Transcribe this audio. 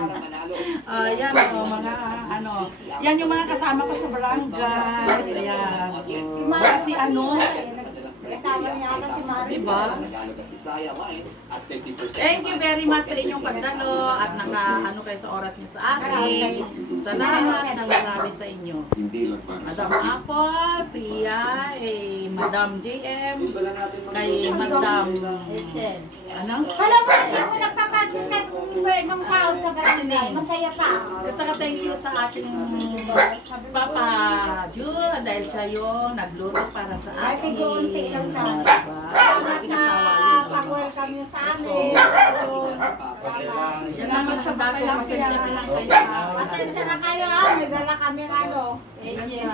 Yan o, mga ano. Yan yung mga kasama ko sa barangay. Ayan. Kasi ano, Kasama niya ata si Mari. diba? Thank you very much sa inyong pagdalo at naka-ano kayo sa oras niyo sa akin. Salamat ng marami sa inyo. Madam Apple, Pia, Madam JM, kay Madam ano? Alam mo kasi ako nagpapansin ka nung sahod sa barangay. Masaya pa. Gusto ka thank you sa ating Papa Jun dahil siya yung nagluto para sa Ay, akin. sige, unti lang siya. Diba? Salamat sa pag-welcome niyo sa amin. Salamat sa bago. Pasensya na lang kayo. Pasensya na kayo ha. May dala kami ano. Thank you.